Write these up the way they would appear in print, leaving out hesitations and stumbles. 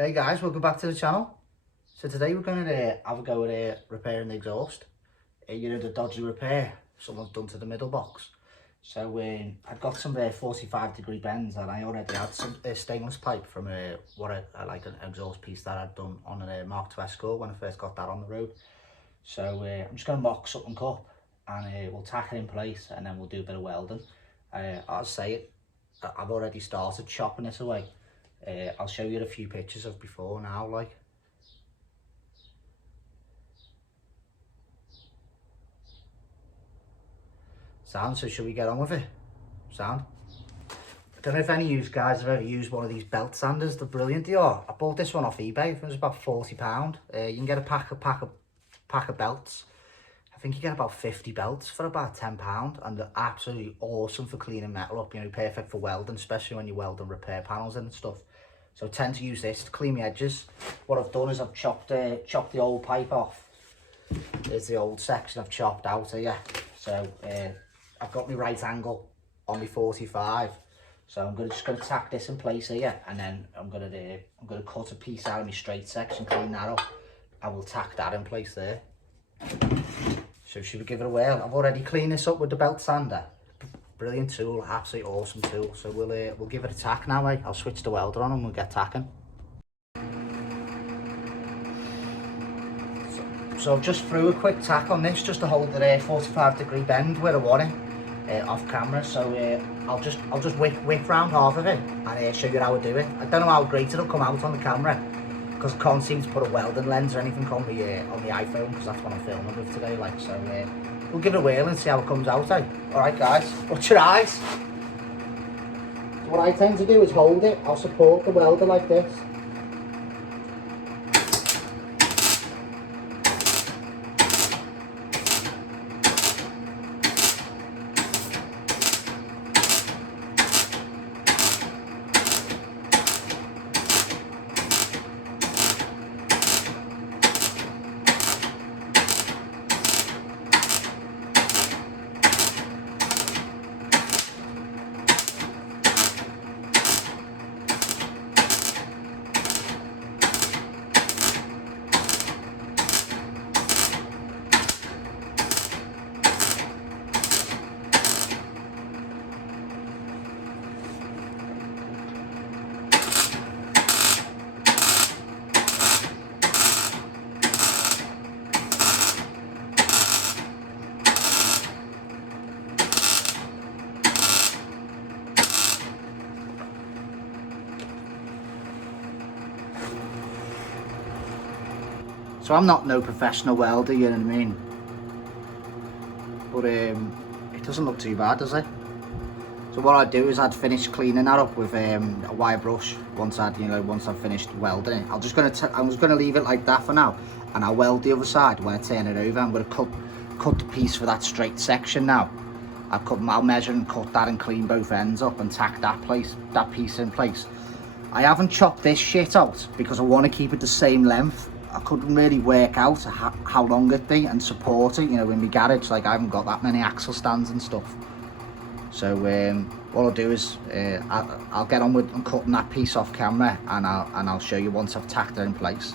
Hey guys, welcome back to the channel. So today we're going to have a go at repairing the exhaust. You know, the dodgy repair someone's done to the middle box. So I've got some 45-degree bends, and I already had some stainless pipe from like an exhaust piece that I'd done on a Mark II Escort when I first got that on the road. So I'm just going to mock something up, and we'll tack it in place, and then we'll do a bit of welding. I'll say it, I've already started chopping this away. I'll show you a few pictures of before now, like. Sound, so should we get on with it? Sound. I don't know if any of you guys have ever used one of these belt sanders. They're brilliant, they are. I bought this one off eBay. It was about £40. You can get a pack of belts. I think you get about 50 belts for about £10, and they're absolutely awesome for cleaning metal up. You know, perfect for welding, especially when you weld and repair panels and stuff. So I tend to use this to clean my edges. What I've done is I've chopped the old pipe off. There's the old section I've chopped out here. So I've got my right angle on my 45. So I'm just gonna tack this in place here, and then I'm gonna cut a piece out of my straight section, clean that up. I will tack that in place there. So should we give it a whirl? I've already cleaned this up with the belt sander. Brilliant tool, absolutely awesome tool. So we'll give it a tack now. I'll switch the welder on and we'll get tacking. So I've just threw a quick tack on this just to hold the 45-degree bend where I want it off camera. So I'll just whip round half of it and show you how I do it. I don't know how great it'll come out on the camera because I can't seem to put a welding lens or anything on the iPhone, because that's what I'm filming with today. Like, so we'll give it a whirl and see how it comes out. Alright guys, watch your eyes. So what I tend to do is hold it. I'll support the welder like this. So I'm not no professional welder, you know what I mean? But it doesn't look too bad, does it? So what I'd do is I'd finish cleaning that up with a wire brush once I've finished welding it. I'm just gonna leave it like that for now, and I'll weld the other side when I turn it over. I'm gonna cut the piece for that straight section now. I'll measure and cut that and clean both ends up and tack that piece in place. I haven't chopped this shit out because I want to keep it the same length. I couldn't really work out how long it'd be and support it, you know, in my garage. Like, I haven't got that many axle stands and stuff. So what I'll do is I'll get on with cutting that piece off camera, and I'll show you once I've tacked it in place.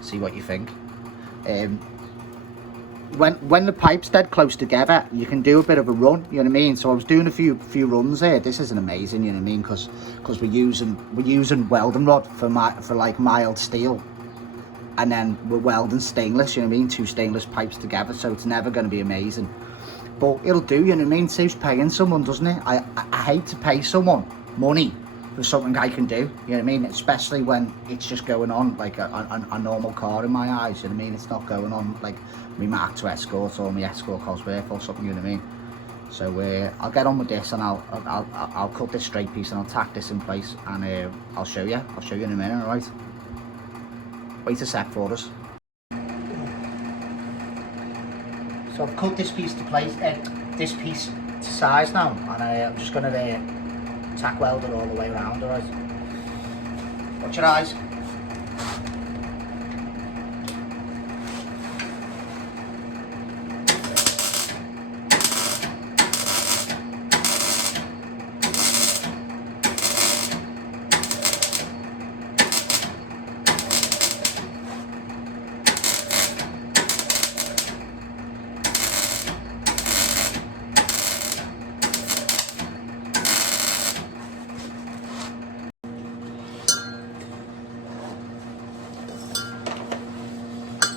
See what you think. When the pipe's dead close together, you can do a bit of a run, you know what I mean? So I was doing a few runs here. This isn't amazing, you know what I mean, because we're using welding rod for like mild steel, and then we're welding stainless, you know what I mean, two stainless pipes together, so it's never going to be amazing, but it'll do, you know what I mean? It saves paying someone, doesn't it? I hate to pay someone money for something I can do, you know what I mean, especially when it's just going on like a normal car in my eyes, you know what I mean? It's not going on like my Mark II Escort or my Escort Cosworth or something, you know what I mean? So I'll get on with this, and I'll cut this straight piece and I'll tack this in place, and I'll show you in a minute. All right, wait a sec for us. So I've cut this piece to size now, and I'm just going to tack weld it all the way around. All right, watch your eyes.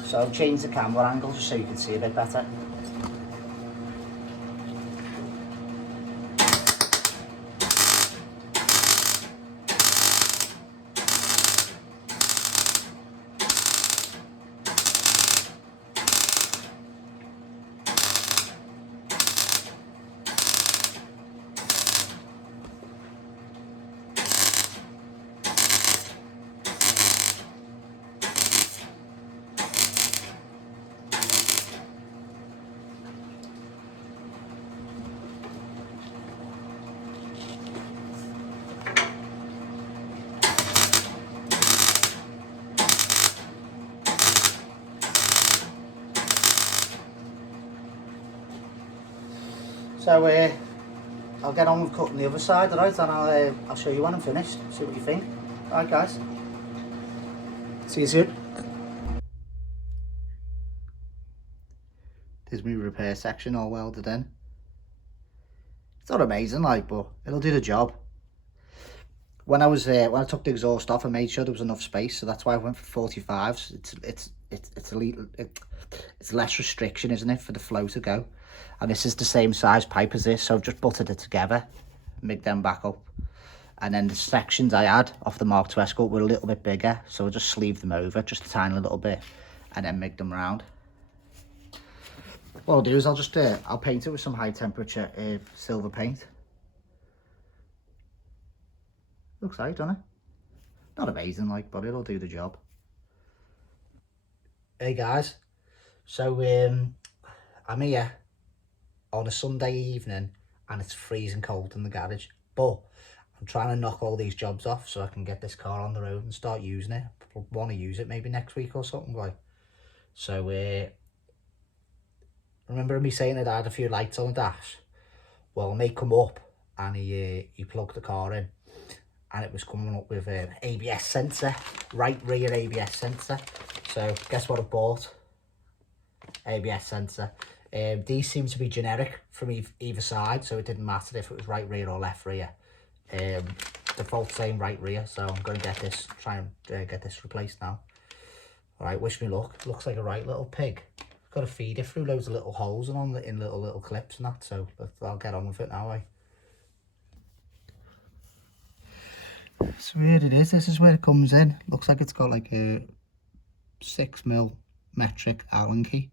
So I've changed the camera angle just so you can see a bit better. So I'll get on with cutting the other side, alright, and I'll show you when I'm finished, see what you think. Alright guys, see you soon. There's my repair section all welded in. It's not amazing like, but it'll do the job. When I took the exhaust off, I made sure there was enough space, so that's why I went for 45s. It's less restriction, isn't it, for the flow to go. And this is the same size pipe as this, so I've just buttered it together, make them back up. And then the sections I had off the Mark II escort were a little bit bigger, so I'll just sleeve them over just a tiny little bit and then make them round. What I'll do is I'll paint it with some high temperature silver paint. Looks like, doesn't it? Not amazing like, but it'll do the job. Hey guys, so I'm here on a Sunday evening and it's freezing cold in the garage, but I'm trying to knock all these jobs off so I can get this car on the road and start using it. I want to use it maybe next week or something like. So remember me saying that I had a few lights on the dash? Well, mate come up and he plugged the car in and it was coming up with an ABS sensor, right rear ABS sensor. So guess what I bought? ABS sensor. These seem to be generic from either side, so it didn't matter if it was right rear or left rear. Default saying right rear, so I'm going to get this, try and get this replaced now. Alright, wish me luck. Looks like a right little pig. Got to feed it through loads of little holes and in little clips and that, so I'll get on with it now. So here it is, this is where it comes in. Looks like it's got like a 6mm metric Allen key,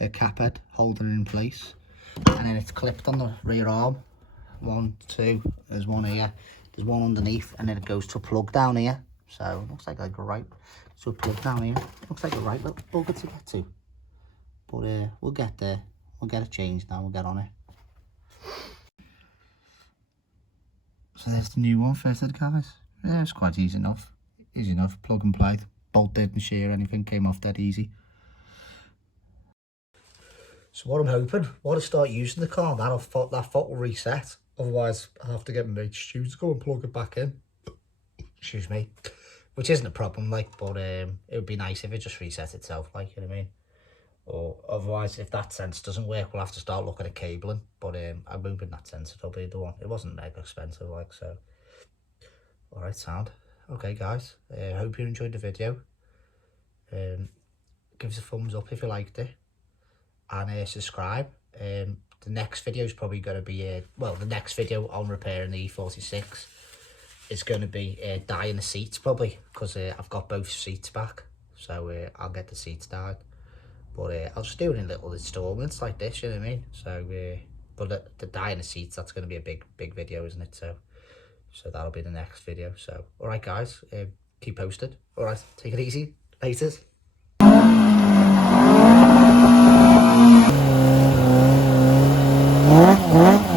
a cap head holding it in place, and then it's clipped on the rear arm. 1, 2, there's one here, there's one underneath, and then it goes to a plug down here. So it looks like a right, so a plug down here. Looks like a right little bugger to get to, but we'll get there. We'll get it changed now. We'll get on it. So there's the new one fitted, guys. Yeah, it's quite easy enough. Easy enough, plug and play. Bolt didn't shear anything, came off dead easy. So what I'm hoping, when I start using the car, that fault will reset. Otherwise, I'll have to get my mate Stu to go and plug it back in. Excuse me. Which isn't a problem, like, but it would be nice if it just resets itself, like, you know what I mean? Or otherwise, if that sensor doesn't work, we'll have to start looking at cabling. But I won't be in that sensor, it'll be the one. It wasn't mega expensive, like, so. Alright, sound. Okay, guys. Hope you enjoyed the video. Give us a thumbs up if you liked it. And subscribe. The next video is probably going to be, well, the next video on repairing the E46 is going to be dyeing the seats, probably, because I've got both seats back. So I'll get the seats dyed. But I'll just do it in little installments like this, you know what I mean? So, but the dyeing the seats, that's going to be a big video, isn't it? So that'll be the next video. So, alright guys, keep posted. Alright, take it easy. Laters. Yeah.